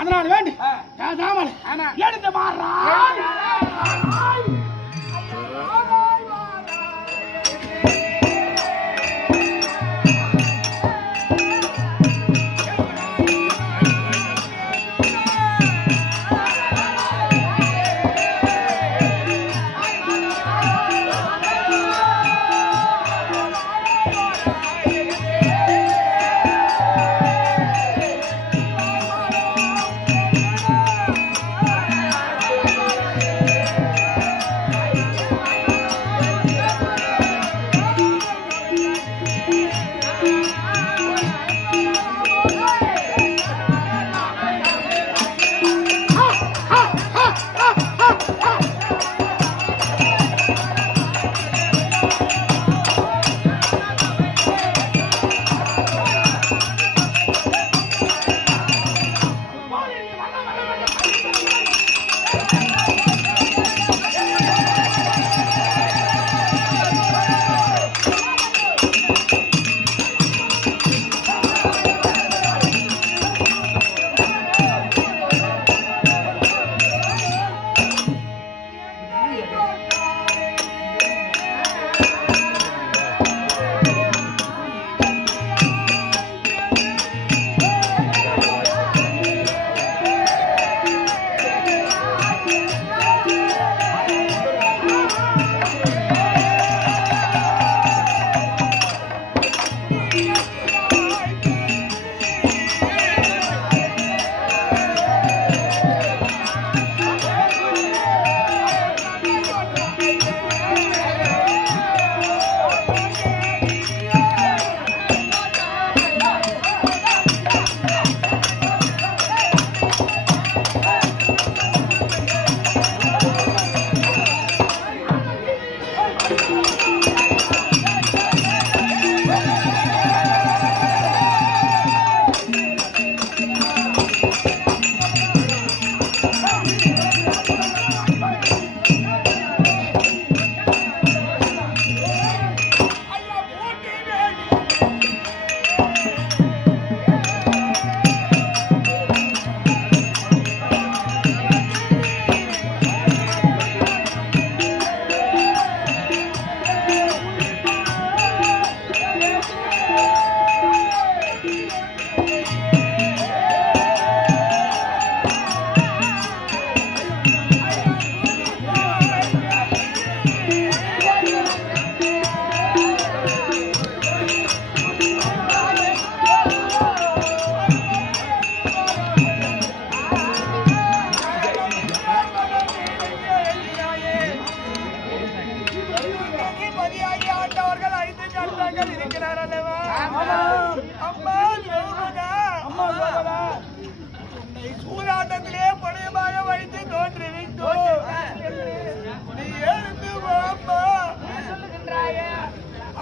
அதனால வேண்டி எடுத்து மாறா சூதாட்டத்திலே பழையமாக வைத்து தோன்றுவிட்டோம். நீ எழுந்து வாப்பா.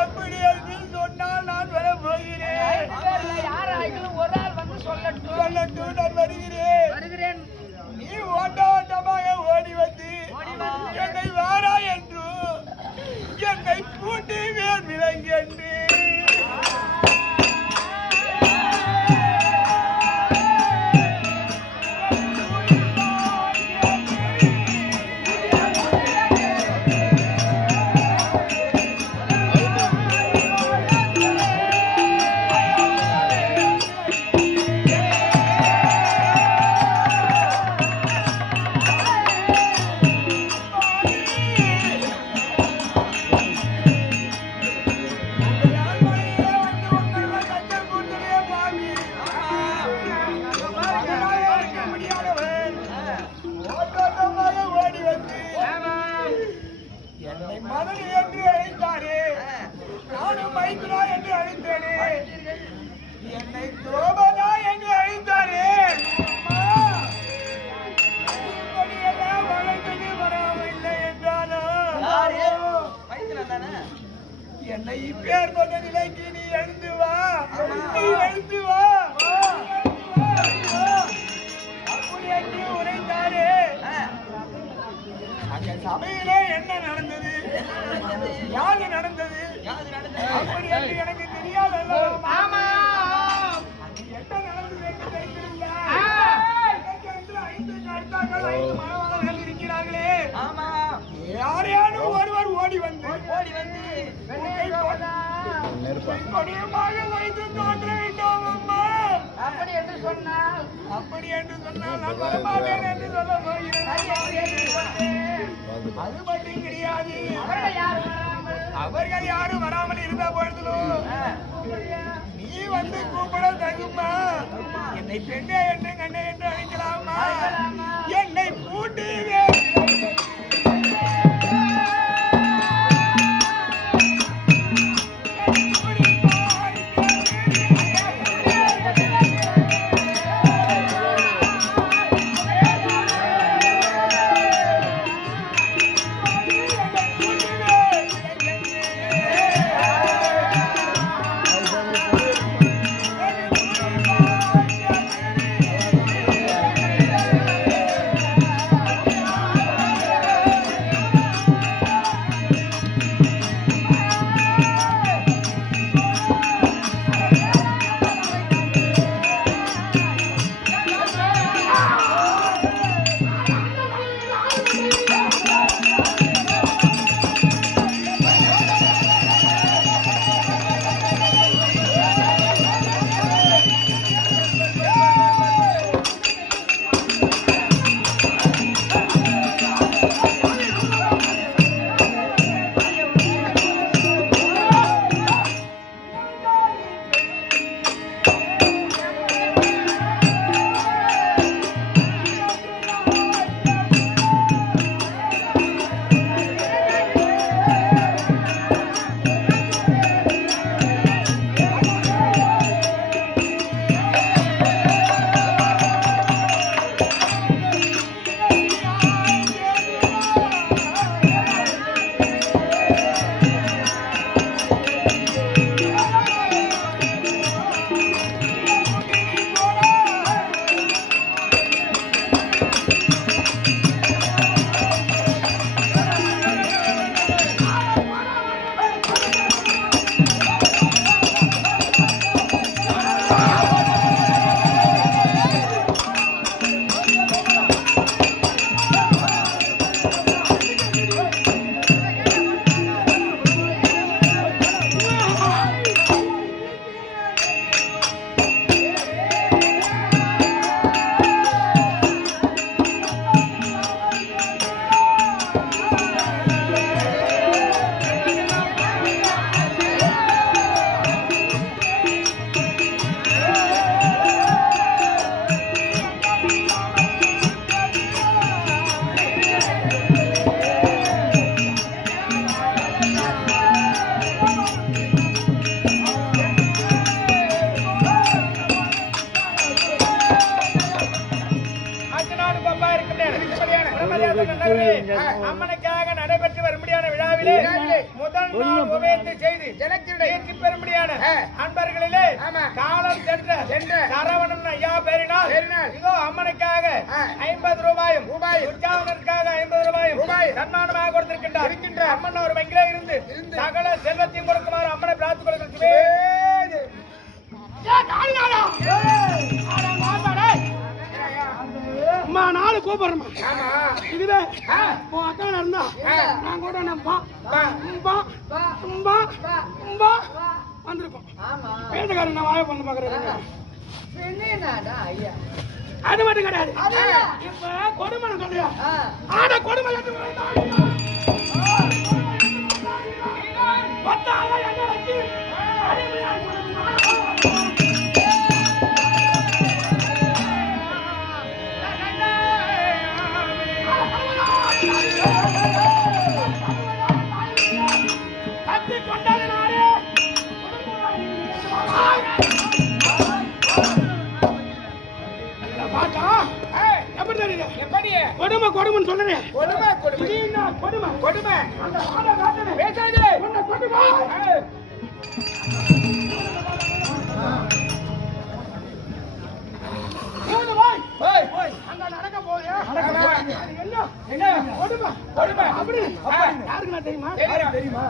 அப்படி என்று சொன்னால் நான் வர போகிறேன். ஒரு ஆள் வந்து சொல்லட்டும், நான் வருகிறேன். நீ ஓட்டமாக ஓடி வந்து என்னை வாரா என்று என்னை பூட்டி வேர் விலங்கி என்று என்னை பேர் கொண்ட நிலைக்கு நீ எழுந்து வா, அப்படி என்று உரைத்தாரே. அந்த சபையிலே என்ன நடந்தது, யாது நடந்தது அப்படி என்று எனக்கு தெரியாது. என்ன நடந்தது என்று தெரிந்திருந்தார். கொடியமாக வைத்து தோன்ற வேண்டும் அம்மா. அப்படி என்று சொன்னால் நான் வரமாட்டேன் என்று சொல்ல போகிறேன். அது மட்டும் கிடையாது. அவர்கள் யாரும் வராமல் இருந்த பொழுதிலும் நீ வந்து கூப்பிட தகுமா? என்னை பெண்ணே என்று கண்ணே என்று அழைக்கலாமா? என்னை பூட்டி அம்மனுக்காக நடைபெற்று வரும்படியான விழாவிலே முதல் நாள் உபயத்தை செய்து ஜனத்திற்கு பெறும்படியான அன்பர்களிலே காலம் சென்ற சரவணன் ஐயா பேரினால் இதோ அம்மனுக்காக 50 ரூபாயும் உற்சாகத்திற்காக 50 ரூபாயும் சன்மானமாக கொடுத்திருக்கின்றார். அம்மன் ஒரு வங்கிலே இருந்து சகல செல்வத்தையும் கொடுக்குமாறு அம்மனை பிரார்த்து கொடுக்கிறது. நாலு கூப்பிடுறோம். இதுவே அக்கா இருந்தா நான் கூட வந்திருக்கோம். வீட்டுக்காரன் நான் வாய பண்ண பாக்குறேன். அது மட்டும் கிடையாது. இப்ப கொடுமை சொல்லியா ஆட கொடுமை கொடுமை கொடுமைன்னு சொல்றேன். கொடுமை கொடுமை கொடுமை பேசாதே. அங்க நடக்க போகுது. என்ன கொடுமை கொடுமை அப்படி யாருக்கு தெரியுமா? தெரியுமா?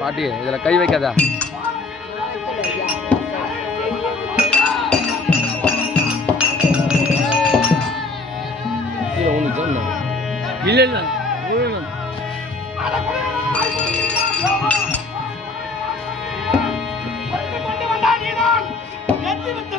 பாட்டி இதுல கை வைக்காதா? இல்ல இல்ல கொண்டு வந்தா நீதான் எத்தி வித்து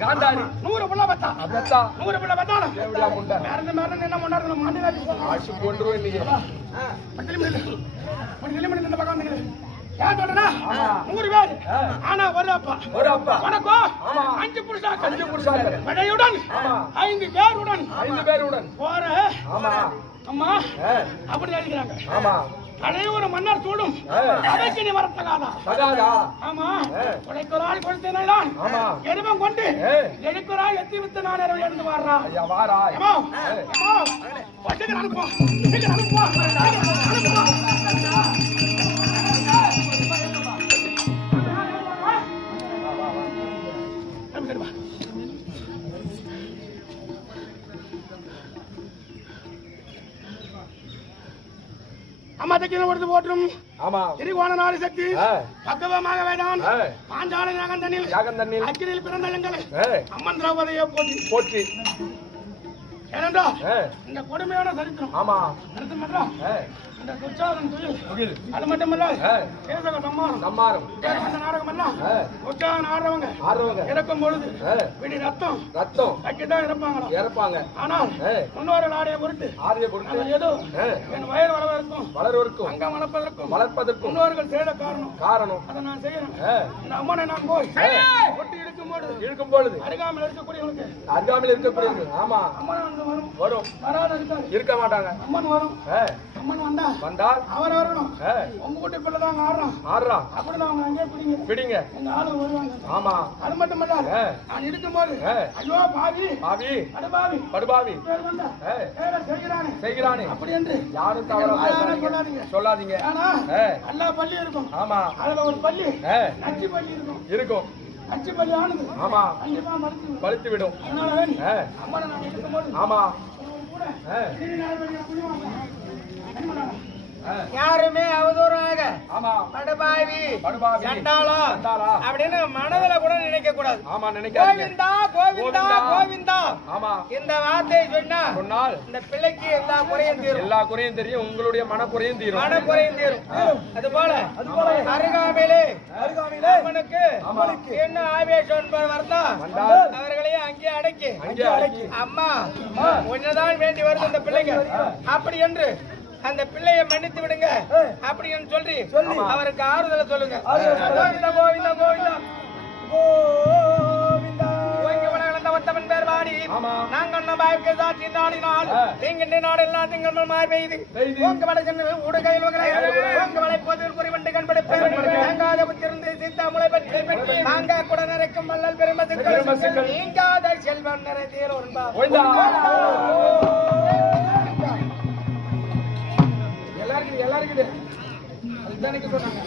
காந்தாரி 100 புள்ள பத்தா அதத்தா 100 புள்ள பத்தா எப்படியா முண்டா மறந்து என்ன பண்ணாரு மாண்டினாடி ஆட்சி கொண்டுருவோம் இன்னைக்கு மணி இந்த பக்கம் வந்து ஏன் சொல்றா 100 பேர் ஆனா ஒரு அப்பா வணக்கம் 5 புருஷாக்கள் படையுடன் 5 பேருடன் போற அம்மா அப்படி அடிக்கிறாங்க அனைவரு மன்னர் சூடும் அதைக்கு நீ வரத்தகாதா ஆமா உடைக்குறாய் கொடுத்தேன் எருமம் கொண்டு எழுக்குறாய் எத்தி வித்து நான் எழுந்து வாரா அனுப்போ அம்மா தக்கின கொடுத்து போற்றும் திரிகோண நாடு சக்தி பக்கவமாக வேண்டாம் பாஞ்சால யாகந்தண்ணில் அக்கினியில் பிறந்த எங்களை அம்மன் திரௌபதியை போற்றி ஏனென்றா இந்த கொடுமையான சரித்திரம் இந்த துச்சாதன் துயில் அது மட்டுமல்ல கேசக சம்மாரம் நாடகம் எல்லாம் உற்சாகம் ஆடுறவங்க இறக்கும் பொழுது விடி ரத்தம் வைக்கத்தான் இறப்பாங்க ஆனால் முன்னோரு ஆடைய பொருட்டு ஏதோ என் வயது வளர்வதற்கும் அங்க வளர்ப்பதற்கும் முன்னோர்கள் செய்த காரணம் அதை நான் செய்யறேன் இந்த அம்மனை நான் போய் ஒட்டி இழுக்கும் பொழுது அருகாமல் இருக்கக்கூடியவங்களுக்கு ஆமா அம்மன் வரும் இருக்க மாட்டாங்க அம்மன் வரும் அம்மன் வந்தால் அவர் வரணும் உங்க கூட்டி பிள்ளைதான் ஆடுறான் அப்படின்னு அவங்க அங்கே பிடிங்க எங்க ஆளு வருவாங்க ஆமா அது மட்டும் இல்ல நான் இருக்கும்போது ஐயோ பாவி படுபாவி செய்கிறானே அப்படி என்று யாரும் தவறாக சொல்லாதீங்க எல்லா பள்ளி இருக்கும் ஆமா அதுல ஒரு பள்ளி அஞ்சு பள்ளி இருக்கும் அஞ்சு பள்ளி ஆனது ஆமா கண்டிப்பா பழுத்து விடும் அதனால அம்மா நான் இருக்கும்போது ஆமா யாருமே அவதூறாக படுபாவி சண்டாளம் அப்படின்னு மனதில கூட நினைக்க கூடாது. கோவிந்தா கோவிந்தா கோவிந்தா இந்த வார்த்தையை சொன்னால் இந்த பிள்ளைக்கு எல்லா குறையும் தெரியும் உங்களுடைய மனக்குறையும் தீரும். அதுபோல அருகாமையிலே அவனுக்கு என்ன ஆவேசம் வரதா அவர்களையும் அங்கே அடக்கி அம்மா ஒன்னுதான் வேண்டி வருது இந்த பிள்ளைங்க அப்படி என்று அந்த பிள்ளையை மன்னித்து விடுங்க அப்படின்னு சொல்லி அவருக்கு ஆறுதலை சொல்லுங்க. கோவிந்தா கோவிந்தா கோவிந்தா வந்தவன் பேர் வாடி நாங்கள் நம்ம சாட்சி நாடினால் நீங்க நாடெல்லாம் திங்கள் மாறி பெய்து உங்க வலை சென்று உடுகையில் உங்க வலை போதில் குறிவண்டு கண்படுத்தாங்காத புத்திருந்து சீத்தா முளை பெற்று நாங்க கூட நிறைக்கும் மல்லல் பெருமசுக்கள் நீங்காத செல்வம் நிறைந்தீர் எல்லாருக்குது அதுதான் சொன்னாங்க.